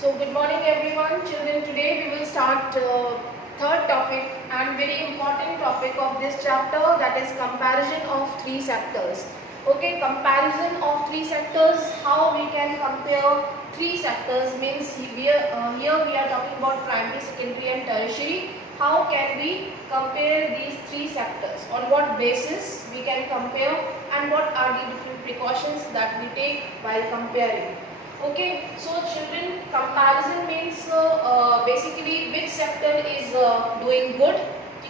So good morning everyone. Children, today we will start third topic and very important topic of this chapter, that is comparison of three sectors. Okay, comparison of three sectors, how we can compare three sectors means here we are talking about primary, secondary and tertiary. How can we compare these three sectors? On what basis we can compare and what are the different precautions that we take while comparing? Okay, so children, comparison means basically which sector is doing good,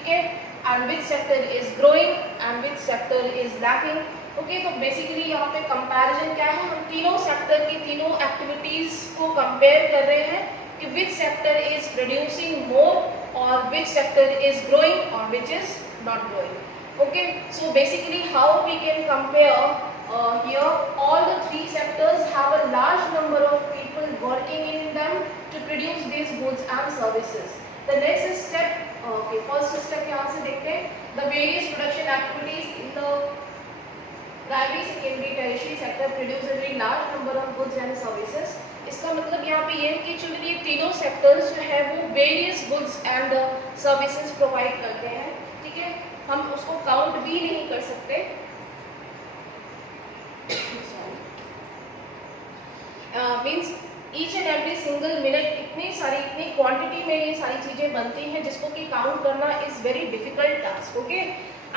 okay, and which sector is growing and which sector is lacking. Okay, तो basically यहाँ पे comparison क्या है, हम तीनों sector की तीनों activities को compare कर रहे हैं कि which sector is producing more or which sector is growing or which is not growing. Okay, so basically how we can compare here all the three sectors have a large number of people working in them to produce these goods and services. The next step, okay, first step यहाँ से देखते हैं, the various production activities in the primary, secondary, tertiary sector produce a very large number of goods and services. इसका मतलब यहाँ पे ये है कि चलिए ये तीनों सेक्टर्स जो है वो various goods and services provide करते हैं, ठीक है, हम उसको काउंट भी नहीं कर सकते. Means each and every single minute इतनी क्वांटिटी में ये सारी चीज़ें बनती हैं जिसको कि काउंट करना is very difficult task. Okay,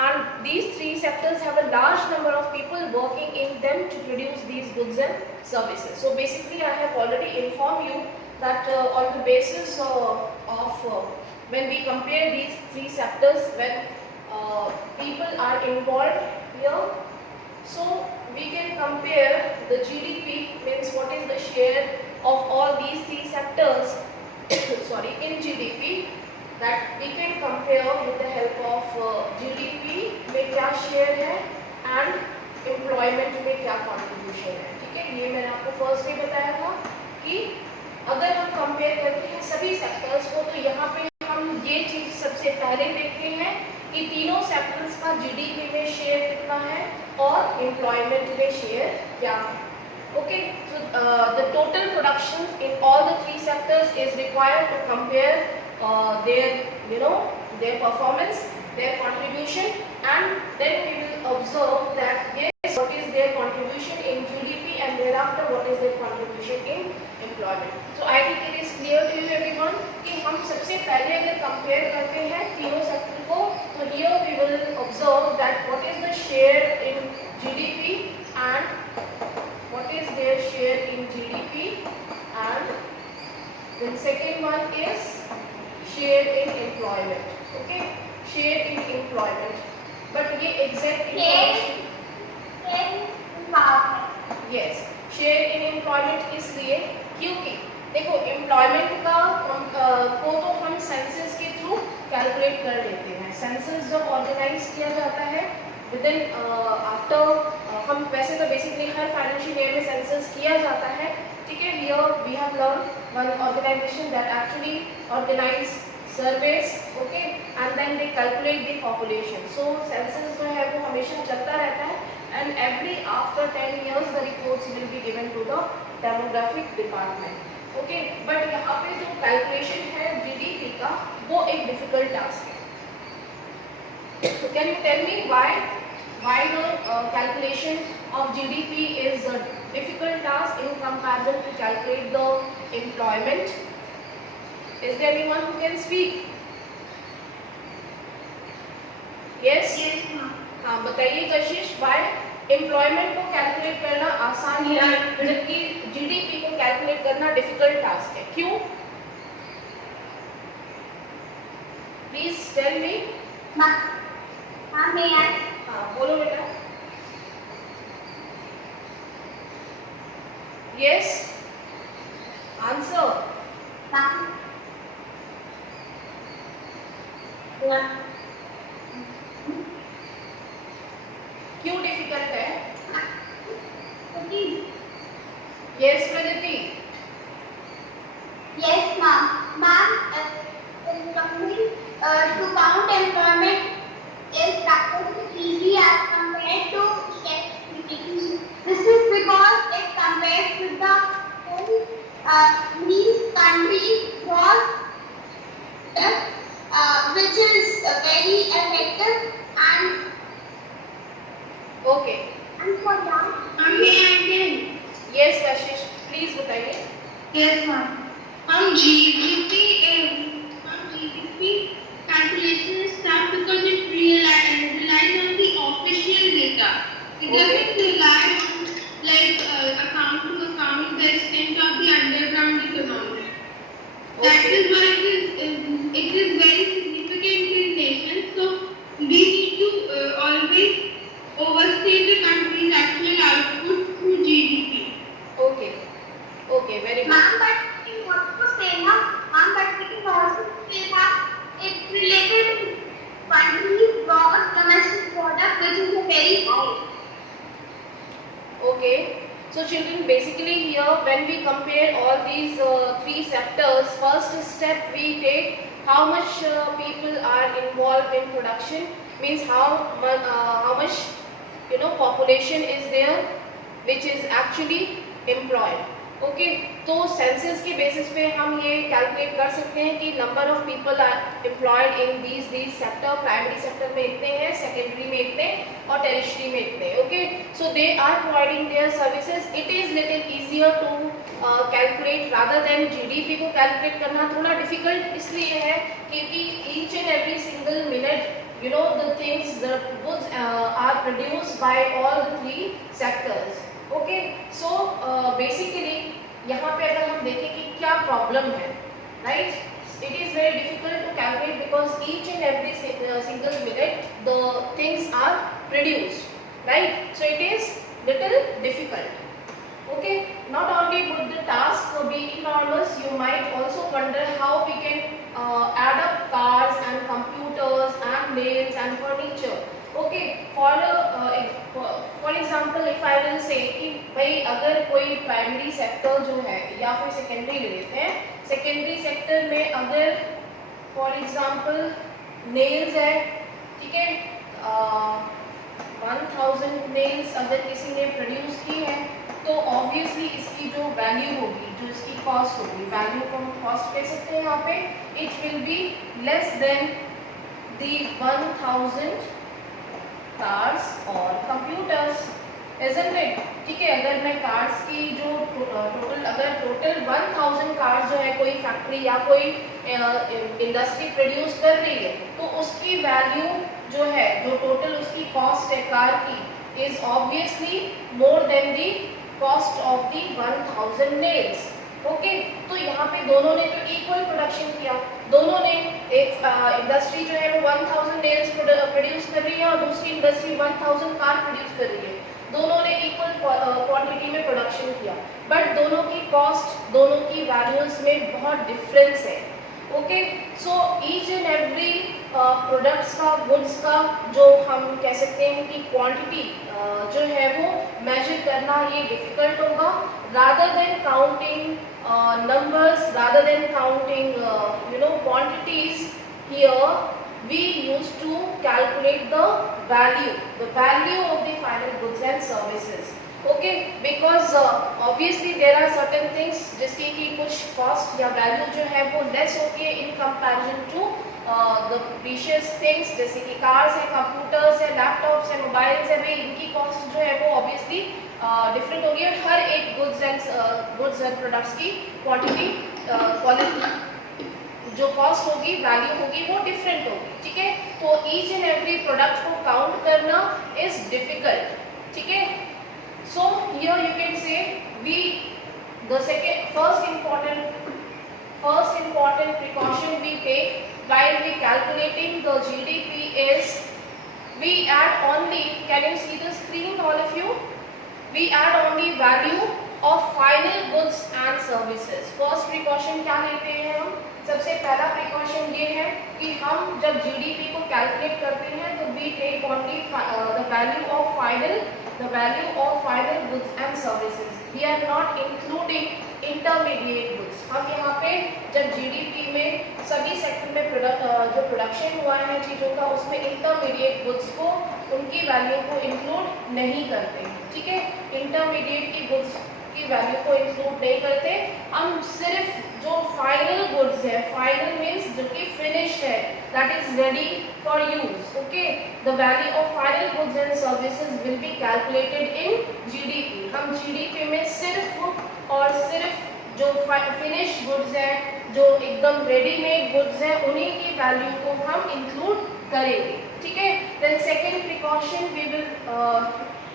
and these three sectors have a large number of people working in them to produce these goods and services. So basically I have already informed you that on the basis of when we compare these three sectors, when people are involved here, so we can compare the GDP, means what is the share of all these three sectors sorry, in GDP, that we can compare with the help of GDP में क्या share है and employment में क्या contribution है. ठीक है, ये मैंने आपको फर्स्ट डे बताया था कि अगर हम कंपेयर करते हैं सभी सेक्टर्स को तो यहाँ पे हम ये चीज़ सबसे पहले देखते हैं कि तीनों सेक्टर्स का GDP में शेयर कितना है और एम्प्लॉयमेंट में शेयर क्या है. Okay, so the total production in all the three sectors is required to compare their performance, their contribution, and then we will observe that yes, what is their contribution in GDP and thereafter what is their contribution in employment. So I think it is clear to you everyone कि हम सबसे पहले अगर compare करते हैं तीनों sector को तो here we will observe that what is the share in GDP and what is their share in GDP, and then second one is share in employment. Okay, share in employment, but ये exact information yes, share in employment इसलिए क्योंकि देखो employment का को तो हम census के through calculate कर लेते हैं. सेंसस जब ऑर्गेनाइज किया जाता है विदिन आफ्टर हम वैसे तो बेसिकली हर फाइनेंशियल ईयर में सेंसस किया जाता है, ठीक है. Here we have learn one organisation that actually organise surveys, okay, and then they calculate the population. So census जो है वो हमेशा चलता रहता है and every after 10 years the reports will be given to the demographic department. Okay, but यहाँ पे जो कैलकुलेशन है जीडीपी का वो एक डिफिकल्ट टास्क है. Can you tell me why the calculation of GDP is a difficult task in comparison to calculate the employment? Is there anyone who can speak? Yes? Yes, ma'am. हाँ बताइए कशिश, why employment को calculate करना आसान है जबकि GDP को calculate करना difficult task है, क्यों? Please tell me. हाँ मैं हाँ बोलो बेटा. Yes? Answer. क्यों डिफिकल्ट है? Yes Pragati. Yes, ma'am. To count employment is practically easy as compared to GDP. This is because it compares with the means country was which is very effective and Okay. for that. Again. Yes, Kashish, please बताइए. Yes, ma'am. हम GDP calculation is tough because it relies on the official data. It doesn't rely on account to account the extent of the underground economy. That is why it is very significant in nation. So we need to always overstate the country's actual output through GDP. Okay. Okay, very good. Ma'am, but we can also say that it's related to country's gross domestic product, which is a very high. Okay. So children, basically here when we compare all these three sectors, first step we take how much people are involved in production, means how much population is there which is actually employed. Okay तो census के basis पे हम ये calculate कर सकते हैं कि number of people are employed in these sector. Primary sector में इतने हैं, सेकेंडरी में इतने और टेरिशरी में इतने. Okay so they are providing their services. It is little easier to calculate rather than GDP को कैलकुलेट करना थोड़ा डिफिकल्ट इसलिए है क्योंकि each and every single minute the things, the goods are produced by all the three sectors. Okay, so basically यहाँ पे अगर हम देखें कि क्या प्रॉब्लम है, right? It is very difficult to calculate because each and every single minute the things are produced, right? So it is little difficult. Okay, not only would the task be enormous, you might also wonder how we can add up cars and computers and nails and furniture. Okay, for example, if I will say कि भाई अगर कोई primary sector जो है या फिर secondary ले लेते हैं, सेकेंडरी सेक्टर में अगर फॉर एग्जांपल नेल्स है, ठीक है, 1000 नेल्स अगर किसी ने प्रोड्यूस की है तो ऑब्वियसली इसकी जो वैल्यू होगी, जो इसकी कॉस्ट होगी, वैल्यू को हम कॉस्ट कह सकते हैं यहाँ पे, it will be less than the 1000 cars और कंप्यूटर्स, isn't it? ठीक है, अगर मैं कार्स की जो टोटल 1000 कार्स जो है कोई फैक्ट्री या कोई इंडस्ट्री प्रोड्यूस कर रही है तो उसकी वैल्यू जो है, जो टोटल उसकी कॉस्ट है कार की, is obviously more than the cost of the 1000 nails. Okay, तो यहाँ पे दोनों ने तो इक्वल प्रोडक्शन किया, दोनों ने, एक इंडस्ट्री जो है वो 1000 नेल्स प्रोड्यूस कर रही है और दूसरी इंडस्ट्री 1000 कार प्रोड्यूस कर रही है, दोनों ने इक्वल क्वांटिटी में प्रोडक्शन किया, बट दोनों की कॉस्ट, दोनों की वैल्यूज में बहुत डिफरेंस है. Okay, so each and every products का, गुड्स का जो हम कह सकते हैं कि क्वांटिटी जो है वो मेजर करना ये डिफिकल्ट होगा, rather than counting numbers, rather than counting quantities. Here we used to calculate the value of the final goods and services. Okay, because obviously there are certain things जिसकी कि कुछ cost या value जो है वो less होती है in comparison to the precious things, जैसे कि cars है, computers है, laptops है, mobiles है, भाई इनकी cost जो है वो obviously डिफरेंट होगी. हर एक गुड्स एंड प्रोडक्ट्स की क्वांटिटी, क्वालिटी, जो कॉस्ट होगी, वैल्यू होगी, वो डिफरेंट होगी. ठीक है, तो ईच एंड एवरी प्रोडक्ट को काउंट करना इज डिफिकल्ट. ठीक है, so here you can say we the first important precaution we take while we calculating the GDP is we add only, can you see the screen all of you? We add only value of final goods and services. First precaution क्या लेते हैं हम? सबसे पहला precaution ये है कि हम जब GDP को calculate करते हैं तो we take only the value of final goods and services. We are not including intermediate goods. हम यहाँ पे जब GDP में सभी सेक्टर में जो प्रोडक्शन हुआ है चीज़ों का, उसमें इंटरमीडिएट गुड्स को, उनकी वैल्यू को इंक्लूड नहीं करते. ठीक है, इंटरमीडिएट की गुड्स की की वैल्यू को इंक्लूड नहीं करते, हम सिर्फ जो फाइनल गुड्स है, फाइनल मीन्स जो कि फिनिश है, that is ready for use, okay, the value of final goods and services will be calculated in GDP. हम जीडीपी में सिर्फ और सिर्फ जो फिनिश गुड्स है, जो एकदम रेडीमेड गुड्स है, उन्हीं की वैल्यू को हम इंक्लूड करेंगे, ठीक है। Then second precaution, we will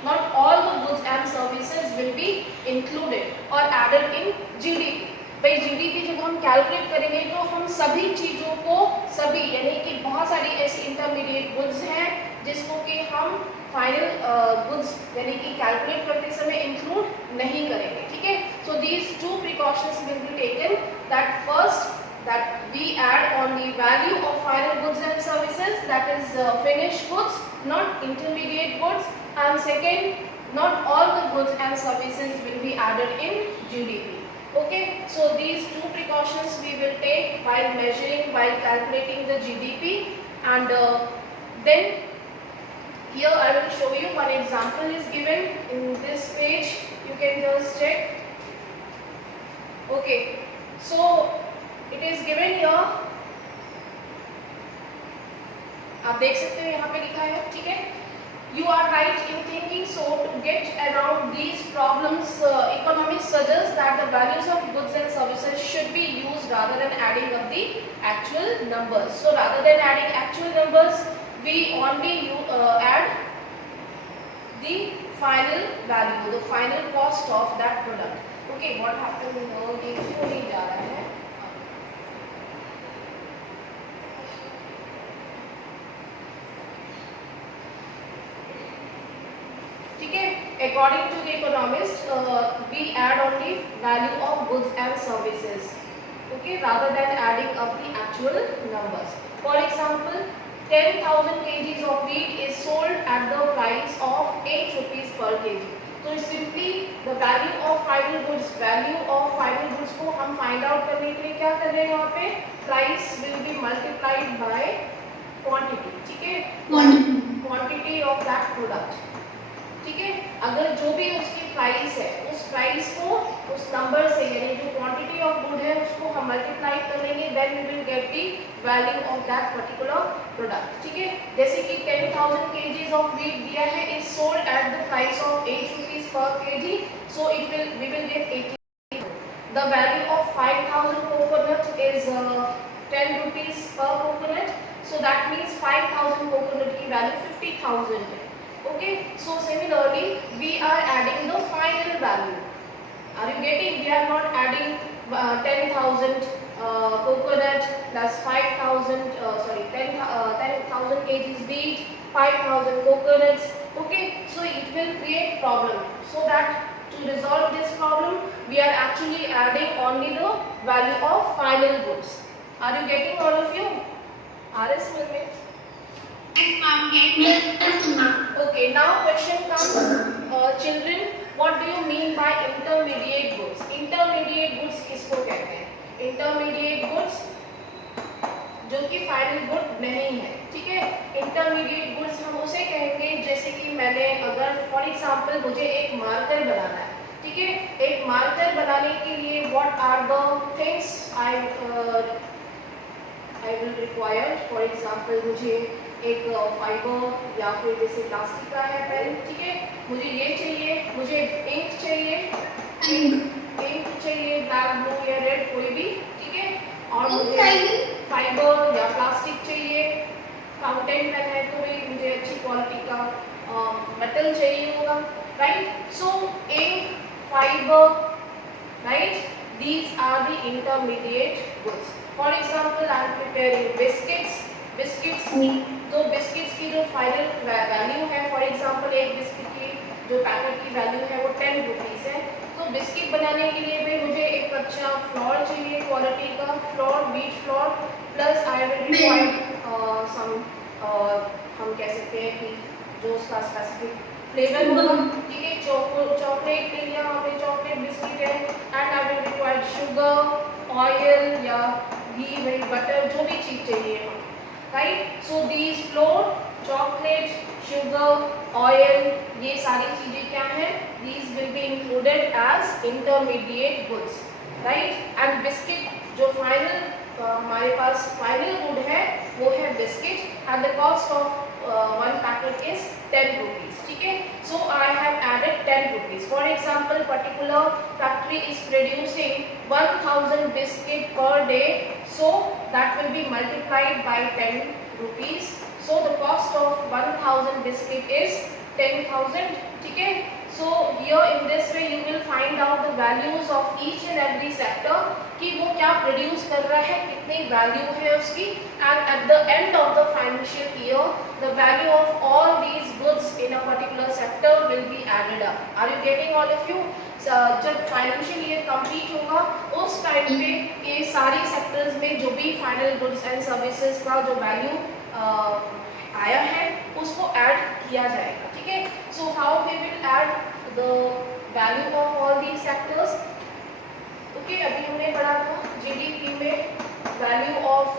not all the goods and services will be included or added in GDP। भाई जीडीपी जब हम कैलकुलेट करेंगे तो हम सभी चीज़ों को, सभी यानी कि बहुत सारी ऐसी इंटरमीडिएट गुड्स हैं जिसको कि हम फाइनल गुड्स यानी कि कैलकुलेट करते समय इंक्लूड नहीं करेंगे, ठीक है। So these two precautions will be taken, that first that we add on the value of final goods and services, that is finished goods, not intermediate goods, and second, not all the goods and services will be added in GDP, okay. So these two precautions we will take while measuring, while calculating the GDP, and then here I will show you one example is given in this page, you can just check, okay. So it is given here, आप देख सकते हो यहाँ पे लिखा है, ठीक है। You are right in thinking so. To get around these problems, economists suggest that the values of goods and services should be used rather than adding up the actual numbers. So rather than adding actual numbers, we only add the final value, the final cost of that product. Okay, what happened in the ये क्यों नहीं जा रहा है? According to the economist, we add only value of goods and services, okay, rather than adding up the actual numbers. For example, 10,000 kgs of wheat is sold at the price of 8 rupees per kg. So simply the value of final goods को हम find out करने के लिए क्या कर रहे हैं यहाँ पे, price will be multiplied by quantity, ठीक है, quantity of that product, ठीक है। अगर जो भी उसकी प्राइस है, उस प्राइस को उस नंबर से यानी जो क्वांटिटी ऑफ गुड है उसको हम मल्टीप्लाई कर लेंगे, then we will get the value of that particular product, ठीक है। जैसे कि 10,000 kgs ऑफ व्हीट दिया है, is sold at the price of 8 rupees per kg, so we will get 80. The value of 5,000 coconut is 10 rupees per coconut, so that means 5,000 coconut की value 50,000 है, okay. So similarly we are adding the final value, are you getting? We are not adding 10,000 coconut plus 5,000 10,000 kgs wheat, 5,000 coconuts, okay. So it will create problem, so that to resolve this problem we are actually adding only the value of final goods. Are you getting, all of you? RS will make. Yes, ma'am. Okay, now question comes, children, what do you mean by intermediate goods? Intermediate goods किसको कहते हैं? Intermediate goods जो कि final good नहीं है, ठीक है। Intermediate goods हम उसे कहेंगे जैसे कि मैंने अगर फॉर एग्जांपल मुझे एक मार्कर बनाना है, ठीक है, एक मार्कर बनाने के लिए what are the things I will require, for example मुझे एक फाइबर या फिर जैसे प्लास्टिक का है पेन, ठीक है, मुझे ये चाहिए, मुझे इंक चाहिए, इंक चाहिए ब्लैक, ब्लू या रेड कोई भी, ठीक है, और मुझे फाइबर या प्लास्टिक चाहिए, फाउंटेन पेन है तो भी मुझे अच्छी क्वालिटी का मेटल चाहिए होगा, right. So ink, fibre, right, these are the intermediate goods. For example, I am preparing biscuits. तो बिस्किट्स की जो फाइनल वैल्यू है, फॉर एग्जांपल एक बिस्किट की जो पैकेट की वैल्यू है वो 10 रुपीज़ है, तो बिस्किट बनाने के लिए भी मुझे एक अच्छा फ्लोर चाहिए, क्वालिटी का flour, wheat flour, plus I will require some, हम कह सकते हैं कि जो उसका स्पेसिफिक फ्लेवर होगा, ठीक है, चॉकलेट के लिए हमें चॉकलेट बिस्किट है, and I will require sugar, oil या घी, वही बटर, जो भी चीज़ चाहिए, right? So these flour, chocolate, sugar, oil, ये सारी चीजें क्या है, these will be included as intermediate goods, right? And biscuit जो फाइनल हमारे पास फाइनल गुड है वो है biscuit, and the cost of one packet is 10 rupees, ठीक है. So I have added 10 rupees. For example, particular factory is producing 1000 biscuit per day, so that will be multiplied by 10 rupees. So the cost of 1000 biscuit is 10,000, ठीक है. So here in this way you will find out the values of each and every sector कि वो क्या produce कर रहा है, कितनी value है उसकी, and at the end of the financial year the value of all these goods in a particular sector will be added up. Are you getting all of you? जब फाइनेंशियल ईयर कंप्लीट होगा उस time पे ये सारी sectors में जो भी final goods and services का जो वैल्यू आया है उसको ऐड किया जाएगा, ठीक है. So how we will add the value of all these sectors. Okay, अभी हमने पढ़ा था जीडीपी में वैल्यू ऑफ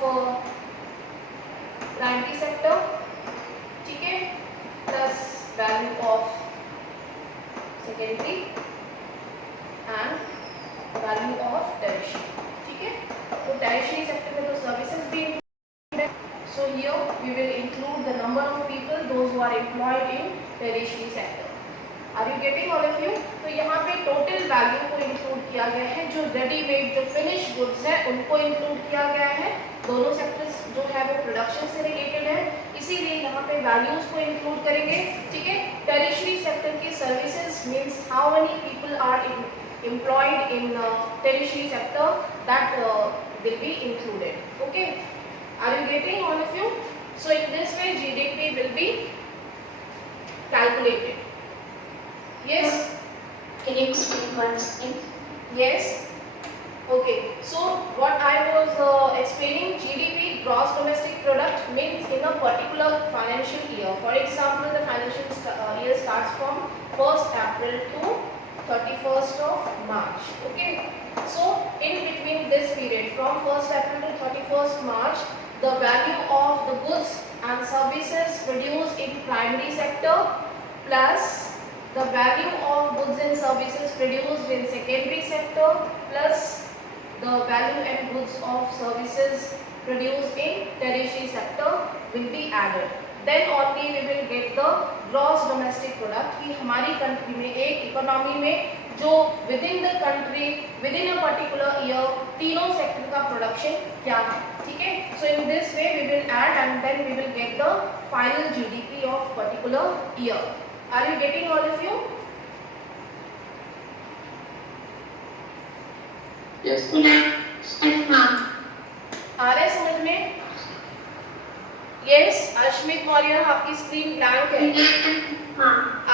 प्राइमरी सेक्टर, ठीक है, plus value of secondary and value of tertiary, ठीक है. तो टर्शियरी सेक्टर में तो सर्विसेज भी included है. So here we will include the number of people those who are employed in tertiary sector. Are you getting all of you? तो यहाँ पे टोटल वैल्यू को इंक्लूड किया गया है, जो रेडीमेड जो फिनिश गुड्स है उनको इंक्लूड किया गया है. दोनों सेक्टर्स जो है वो प्रोडक्शन से रिलेटेड है, इसीलिए यहाँ पे वैल्यूज को इंक्लूड करेंगे, ठीक है. टर्शियरी सेक्टर की services means how many people are employed in tertiary sector, that will be included. Okay, are you getting all of you? So in this way GDP will be calculated. Yes, Can you explain once again? yes. Okay, so what I was explaining, GDP, gross domestic product, means in a particular financial year. For example, the financial year starts from 1st April to 31st of March. Okay, so in between this period from 1st April to 31st March, the value of the goods and services produced in primary sector plus the value of goods and services produced in secondary sector plus the value and goods of services produced in tertiary sector will be added. Then only we will get the gross domestic product कि हमारी country में एक economy में जो within the country within a particular year तीनों sector का production क्या है, ठीक है. So in this way we will add and then we will get the final GDP of particular year. Are you getting all of you? Yes, ma'am. आ रहा है समझ में? यस, अश्मित मौर्य आपकी स्क्रीन ब्लैंक है.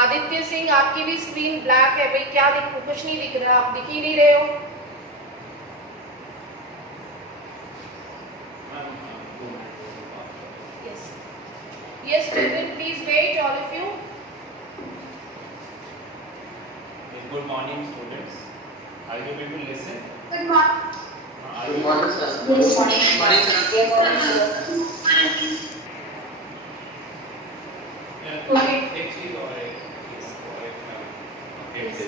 आदित्य सिंह आपकी भी स्क्रीन ब्लैक है. भाई क्या दिख, कुछ नहीं दिख रहा, आप दिख ही नहीं रहे हो. Yes yes children, please wait all of you. Good morning, students. Are you able to listen? Good morning. Are you morning, sir. Yes, Okay. Actually, or yes, okay. Yes.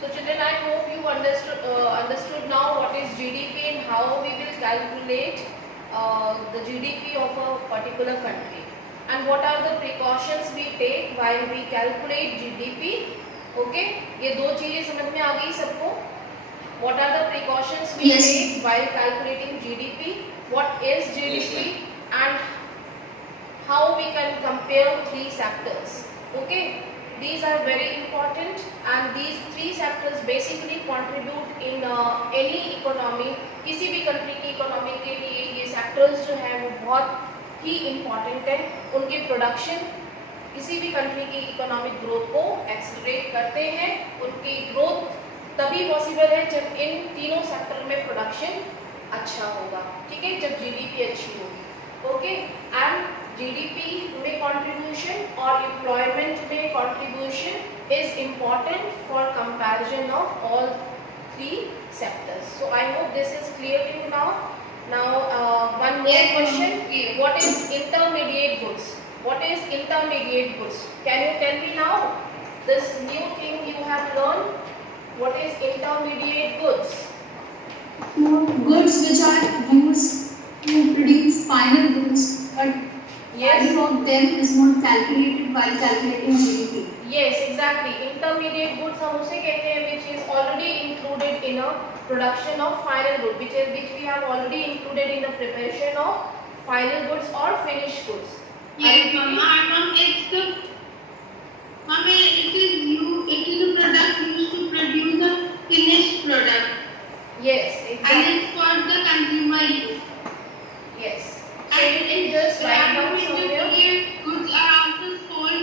So children, I hope you understood now what is GDP and how we will calculate the GDP of a particular country, and what are the precautions we take while we calculate GDP. Okay, ये दो चीजें समझ में आ गई सबको. What are the precautions we Yes. take while calculating GDP? What is GDP and how we can compare three sectors? Okay, these are very important and these three sectors basically contribute in any economy. किसी भी country की economy के लिए ये sectors जो हैं वो बहुत ही important है. उनके production किसी भी country की economic growth को accelerate करते हैं. उनकी growth तभी पॉसिबल है जब इन तीनों सेक्टर में प्रोडक्शन अच्छा होगा, ठीक है, जब जीडीपी अच्छी होगी. ओके, एंड जीडीपी में कंट्रीब्यूशन और एम्प्लॉयमेंट में contribution is important for comparison of all three sectors. So I hope this is clear to you now. Now, one more Yes, question. yes. What is intermediate goods? What is intermediate goods? Can you tell me now? This new thing you have learned. What is intermediate goods? Goods which are used to produce final goods, but Yes. value of them is not calculated while calculating GDP. Yes, exactly. Intermediate goods हम उसे कहते हैं which is already included in a production of final good, which we have already included in the preparation of final goods or finished goods. Yes, Mama. Mom, it is a product used to produce a finished product, Yes, and exactly. it's for the consumer use. Yes. So you can just write down somewhere. Intermediate goods are also sold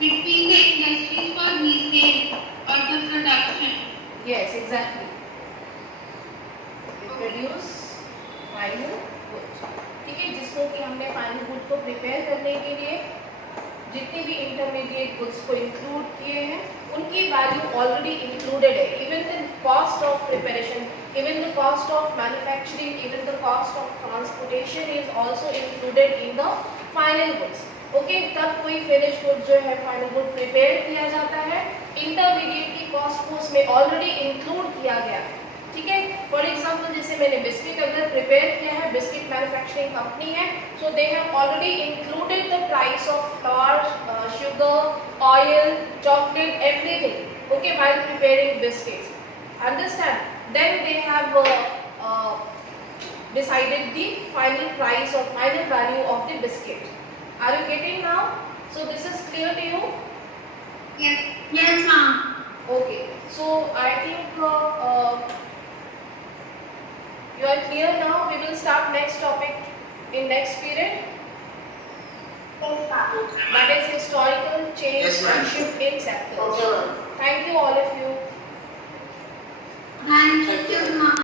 between the industries for resale or the production. Yes, exactly. We produce final good. ठीक है, जिसको कि हमने final good को prepare करने के लिए जितने भी intermediate goods को include किए हैं, उनकी value already included है. Even the cost of preparation, even the cost of manufacturing, even the cost of transportation is also included in the final goods. Okay, तब कोई finished good जो है final good prepare किया जाता है, intermediate की cost को उसमें already include किया गया है. ठीक है, फॉर एग्जाम्पल जैसे मैंने बिस्किट अगर प्रिपेयर किया है, बिस्किट मैन्युफैक्चरिंग कंपनी है, so they have already included the price of flour, sugar, oil, chocolate, everything, okay, while preparing biscuits. Understand? Then they have decided the final price or final value of the biscuit. Are you getting now? So this is clear to you? Yes. Yes, ma'am. Okay, so I think you are clear now. We will start next topic in next period. That is historical change Yes, ma'am. and shift in sectors. Okay, ma'am. Thank you all of you. Thank you, ma'am.